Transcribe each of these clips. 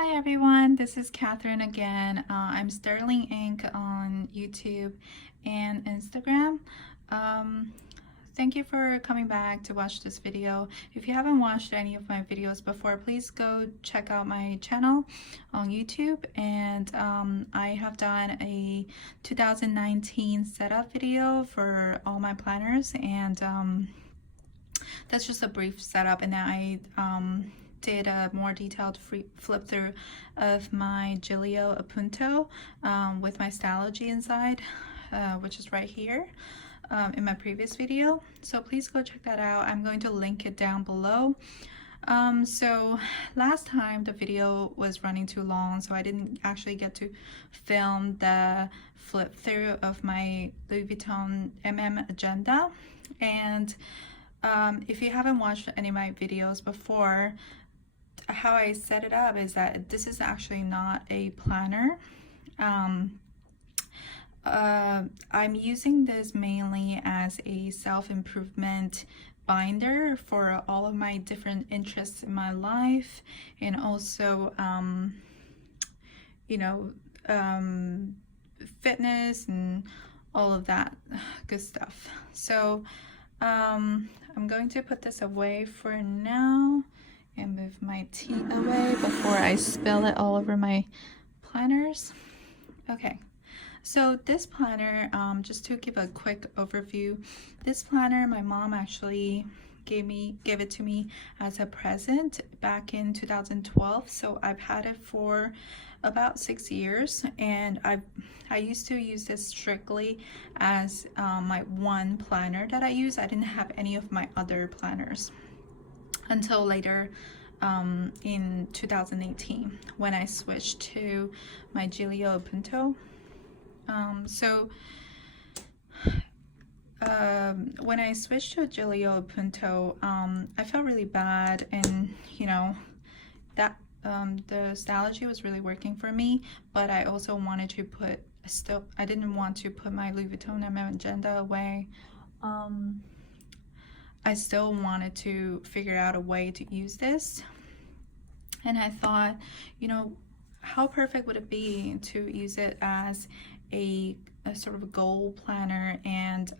Hi everyone, this is Catherine again. I'm Sterling Inc. on YouTube and Instagram. Um, Thank you for coming back to watch this video. If you haven't watched any of my videos before, please go check out my channel on YouTube. And I have done a 2019 setup video for all my planners, and that's just a brief setup. And then I did a more detailed flip through of my Gillio Appunto with my Stalogy inside, which is right here in my previous video. So please go check that out. I'm going to link it down below. So last time the video was running too long, so I didn't actually get to film the flip through of my Louis Vuitton MM Agenda. And if you haven't watched any of my videos before, how I set it up is that this is actually not a planner. I'm using this mainly as a self-improvement binder for all of my different interests in my life, and also fitness and all of that good stuff. So I'm going to put this away for now and move my tea away before I spill it all over my planners. Okay, so this planner, just to give a quick overview, this planner my mom actually gave it to me as a present back in 2012. So I've had it for about 6 years, and I used to use this strictly as my one planner that I use. I didn't have any of my other planners until later in 2018 when I switched to my Gillio Appunto. When I switched to Gillio Appunto, I felt really bad, and that the Stalogy was really working for me, but I also wanted to I didn't want to put my Louis Vuitton MM Agenda away. I still wanted to figure out a way to use this, and I thought, how perfect would it be to use it as a sort of a goal planner and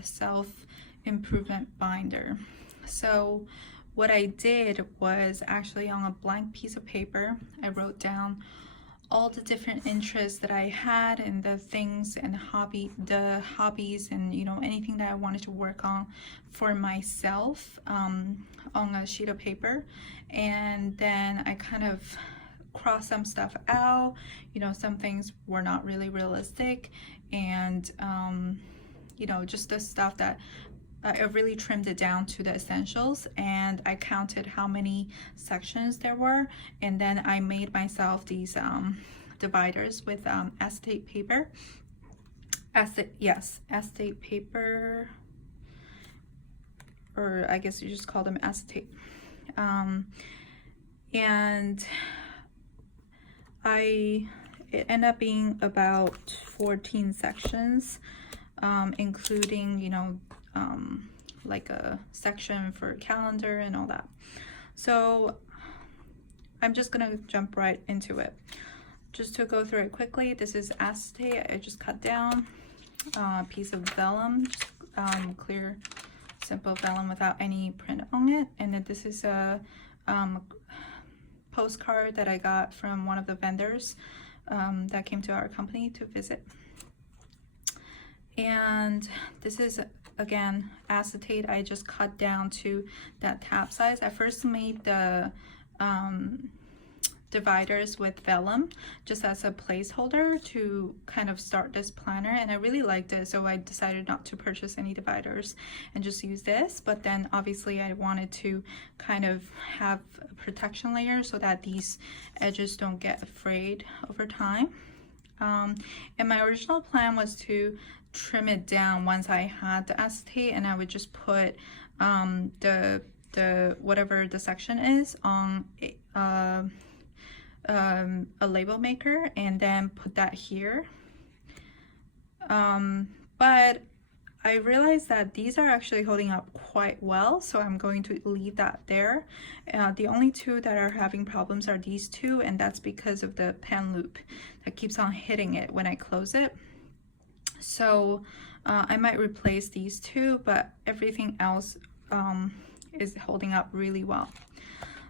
self improvement binder. So what I did was, actually on a blank piece of paper, I wrote down all the different interests that I had, and the things and hobbies and anything that I wanted to work on for myself on a sheet of paper. And then I kind of cross some stuff out. Some things were not really realistic, and just the stuff that I really trimmed it down to the essentials, and I counted how many sections there were, and then I made myself these dividers with acetate paper. Acetate paper, or I guess you just call them acetate. And it ended up being about 14 sections, including like a section for calendar and all that. So I'm just gonna jump right into it. Just to go through it quickly, this is acetate. I just cut down a piece of vellum, just clear, simple vellum without any print on it. And then this is a postcard that I got from one of the vendors that came to our company to visit. And this is, again, acetate. I just cut down to that tab size. I first made the dividers with vellum just as a placeholder to kind of start this planner, and I really liked it, so I decided not to purchase any dividers and just use this. But then obviously I wanted to kind of have a protection layer so that these edges don't get frayed over time. And my original plan was to trim it down once I had the acetate, and I would just put the whatever the section is on a label maker, and then put that here. But I realized that these are actually holding up quite well, so I'm going to leave that there. The only two that are having problems are these two, and that's because of the pen loop that keeps on hitting it when I close it. So I might replace these two, but everything else is holding up really well.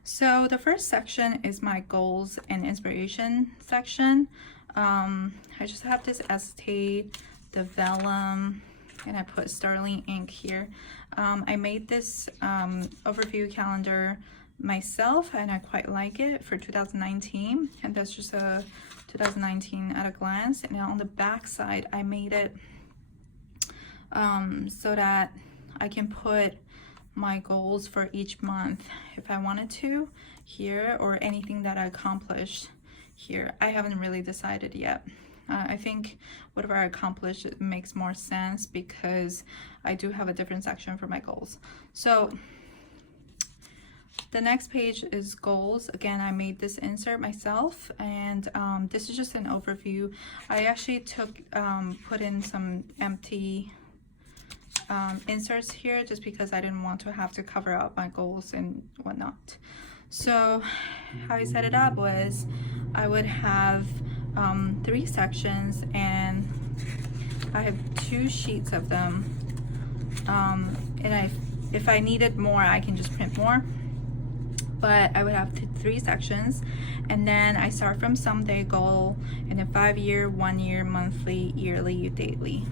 So the first section is my goals and inspiration section. I just have this acetate, the vellum, and I put sterling ink here. I made this overview calendar myself, and I quite like it for 2019, and that's just a 2019 at a glance. And on the back side, I made it so that I can put my goals for each month if I wanted to here, or anything that I accomplished here. I haven't really decided yet. I think whatever I accomplish, it makes more sense because I do have a different section for my goals. So the next page is goals. Again, I made this insert myself, and this is just an overview. I actually put in some empty inserts here just because I didn't want to have to cover up my goals and whatnot. So how I set it up was I would have 3 sections, and I have 2 sheets of them, and if I needed more, I can just print more, but I would have 3 sections, and then I start from someday goal, and then 5-year, 1-year, monthly, yearly, daily.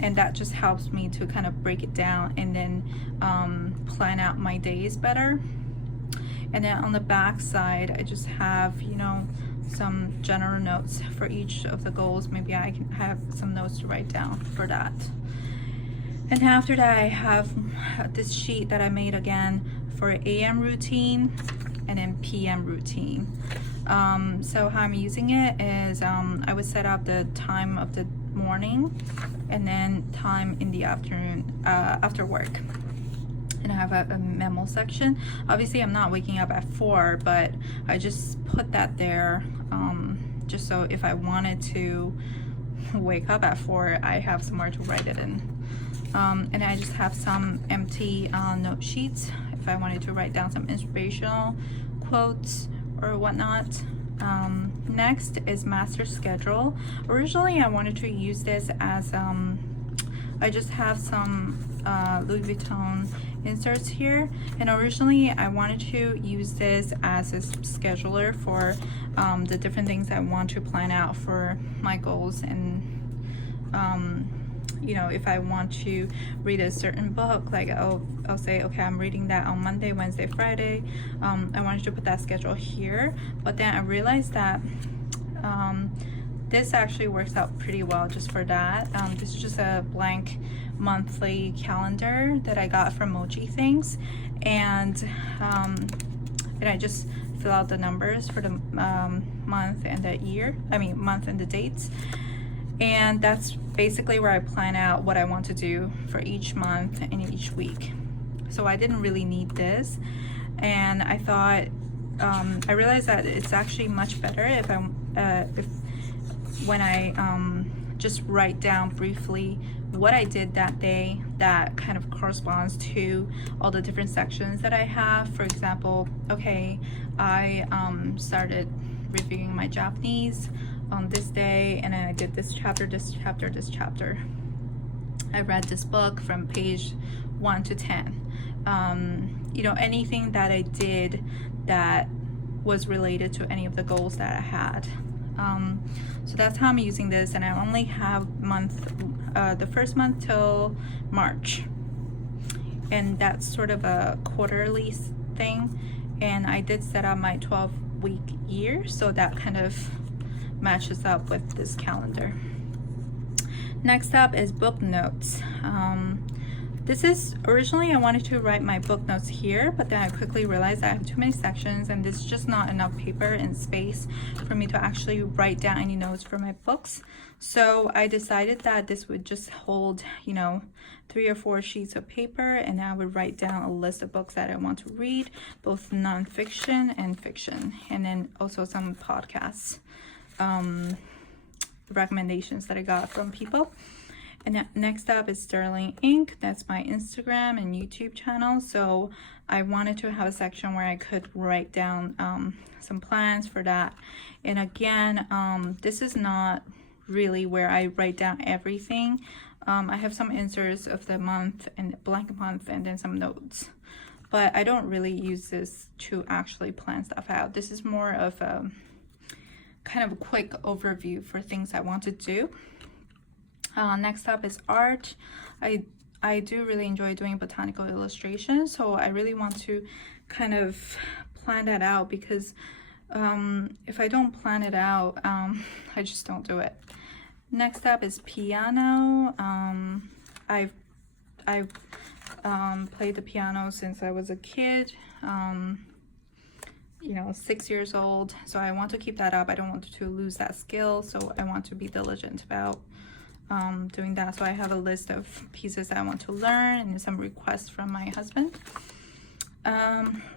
And that just helps me to kind of break it down and then plan out my days better. And then on the back side, I just have, you know, some general notes for each of the goals. Maybe I can have some notes to write down for that. And after that, I have this sheet that I made again for AM routine and then PM routine. So how I'm using it is I would set up the time of the morning and then time in the afternoon after work. And I have a memo section. Obviously I'm not waking up at 4, but I just put that there just so if I wanted to wake up at 4, I have somewhere to write it in. And I just have some empty note sheets if I wanted to write down some inspirational quotes or whatnot. Next is master schedule. Originally I wanted to use this as I just have some Louis Vuitton inserts here, and originally I wanted to use this as a scheduler for the different things I want to plan out for my goals. And you know, if I want to read a certain book, like I'll say, okay, I'm reading that on Monday, Wednesday, Friday. I wanted to put that schedule here, but then I realized that this actually works out pretty well just for that. This is just a blank monthly calendar that I got from Mochi Things, and I just fill out the numbers for the month and the year, month and the dates. And that's basically where I plan out what I want to do for each month and each week. So I didn't really need this, and I thought I realized that it's actually much better if when I just write down briefly what I did that day that kind of corresponds to all the different sections that I have. For example, okay, I started reviewing my Japanese on this day, and then I did this chapter, this chapter, this chapter. I read this book from page 1 to 10. You know, anything that I did that was related to any of the goals that I had. So that's how I'm using this, and I only have the first month till March, and that's sort of a quarterly thing. And I did set up my 12-week year, so that kind of matches up with this calendar. Next up is book notes. This is originally I wanted to write my book notes here, but then I quickly realized I have too many sections and there's just not enough paper and space for me to actually write down any notes for my books. So I decided that this would just hold, you know, 3 or 4 sheets of paper, and I would write down a list of books that I want to read, both nonfiction and fiction, and then also some podcasts recommendations that I got from people. And next up is Sterling Ink. That's my Instagram and YouTube channel. So I wanted to have a section where I could write down some plans for that. And again, this is not really where I write down everything. I have some inserts of the month and blank month and then some notes. But I don't really use this to actually plan stuff out. This is more of a kind of a quick overview for things I want to do. Next up is art. I do really enjoy doing botanical illustrations, so I really want to kind of plan that out, because if I don't plan it out, I just don't do it. Next up is piano. I've played the piano since I was a kid, you know, 6 years old, so I want to keep that up. I don't want to lose that skill, so I want to be diligent about doing that. So I have a list of pieces that I want to learn and some requests from my husband.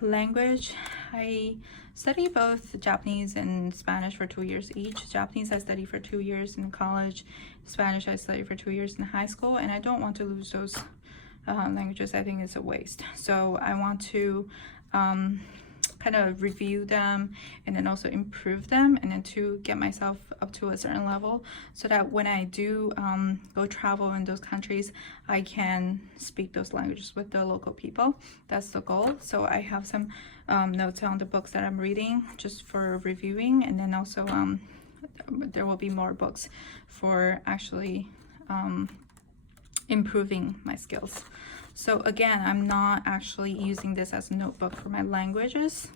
Language, I study both Japanese and Spanish for 2 years each. Japanese I studied for 2 years in college. Spanish I studied for 2 years in high school, and I don't want to lose those languages. I think it's a waste. So I want to kind of review them and then also improve them, and then to get myself up to a certain level, so that when I do go travel in those countries, I can speak those languages with the local people. That's the goal. So I have some notes on the books that I'm reading just for reviewing, and then also there will be more books for actually improving my skills. So again, I'm not actually using this as a notebook for my languages,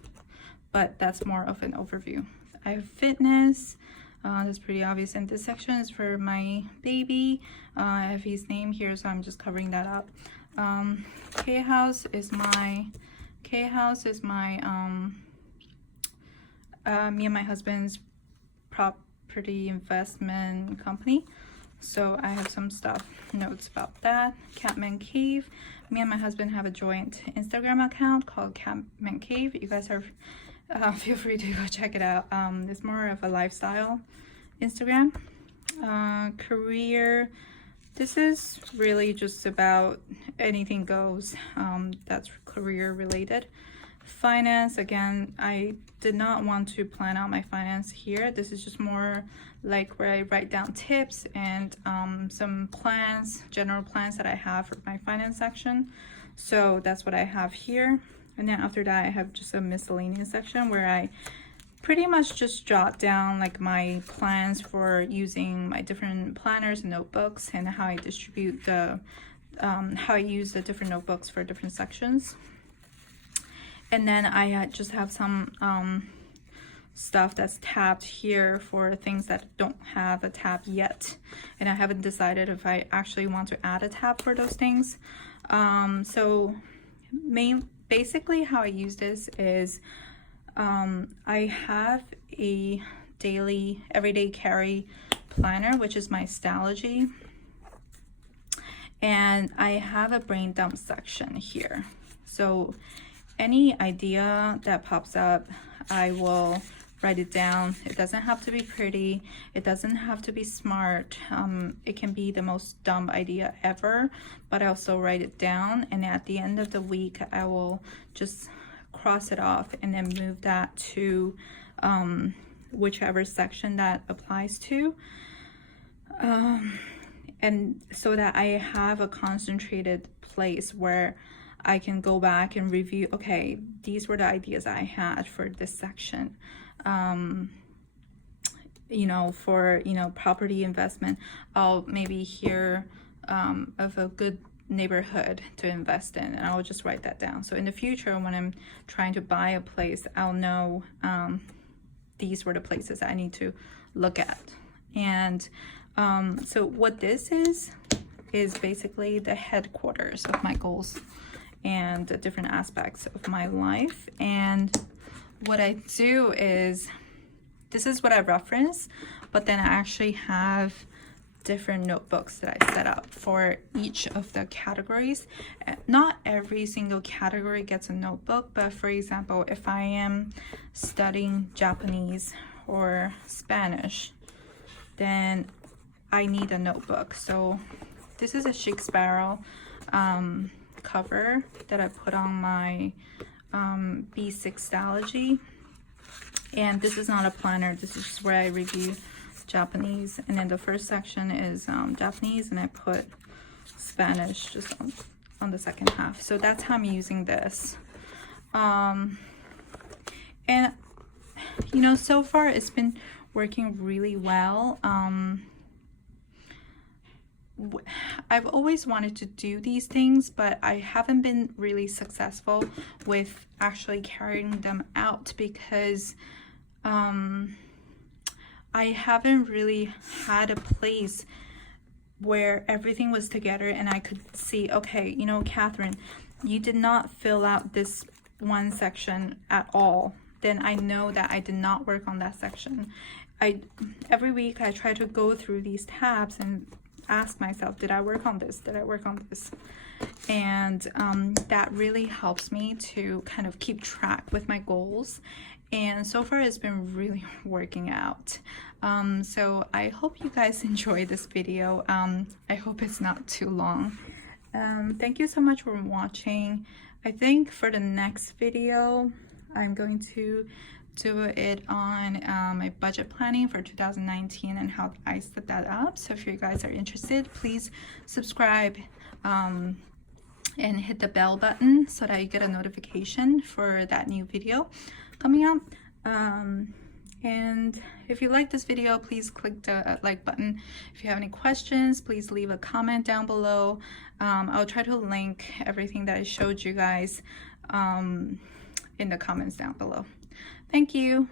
but that's more of an overview. I have fitness, that's pretty obvious, and this section is for my baby. I have his name here, so I'm just covering that up. K-House is my me and my husband's property investment company. So I have some notes about that. Catman Cave. Me and my husband have a joint Instagram account called Catman Cave. You guys are feel free to go check it out. It's more of a lifestyle Instagram. Career. This is really just about anything goes. That's career related. Finance, again, I did not want to plan out my finance here. This is just more like where I write down tips and some plans, general plans that I have for my finance section. So that's what I have here. And then after that, I have just a miscellaneous section where I pretty much just jot down like my plans for using my different planners and notebooks, and how I distribute the how I use the different notebooks for different sections. And then I just have some stuff that's tabbed here for things that don't have a tab yet, and I haven't decided if I actually want to add a tab for those things. So basically how I use this is I have a everyday carry planner, which is my Stalogy, and I have a brain dump section here. So any idea that pops up, I will write it down. It doesn't have to be pretty. It doesn't have to be smart. It can be the most dumb idea ever, but I also write it down. And at the end of the week, I will just cross it off and then move that to whichever section that applies to. And so that I have a concentrated place where I can go back and review, okay, these were the ideas I had for this section. You know, for, you know, property investment, I'll maybe hear of a good neighborhood to invest in, and I'll just write that down. So in the future, when I'm trying to buy a place, I'll know these were the places I need to look at. And so what this is basically the headquarters of my goals and the different aspects of my life. And what I do is, this is what I reference, but then I actually have different notebooks that I set up for each of the categories. Not every single category gets a notebook, but for example, if I am studying Japanese or Spanish, then I need a notebook. So this is a Chic Sparrow cover that I put on my B6 Stalogy. And this is not a planner, this is just where I review Japanese. And then the first section is Japanese, and I put Spanish just on the second half. So that's how I'm using this. And you know, so far it's been working really well. I've always wanted to do these things, but I haven't been really successful with actually carrying them out because I haven't really had a place where everything was together and I could see, okay, you know, Catherine, you did not fill out this one section at all. Then I know that I did not work on that section. Every week I try to go through these tabs and ask myself, did I work on this? Did I work on this? And that really helps me to kind of keep track with my goals. And so far it's been really working out. So I hope you guys enjoy this video. I hope it's not too long. Thank you so much for watching. I think for the next video, I'm going to do it on my budget planning for 2019 and how I set that up. So if you guys are interested, please subscribe and hit the bell button so that you get a notification for that new video coming up. And if you like this video, please click the like button. If you have any questions, please leave a comment down below. I'll try to link everything that I showed you guys in the comments down below. Thank you.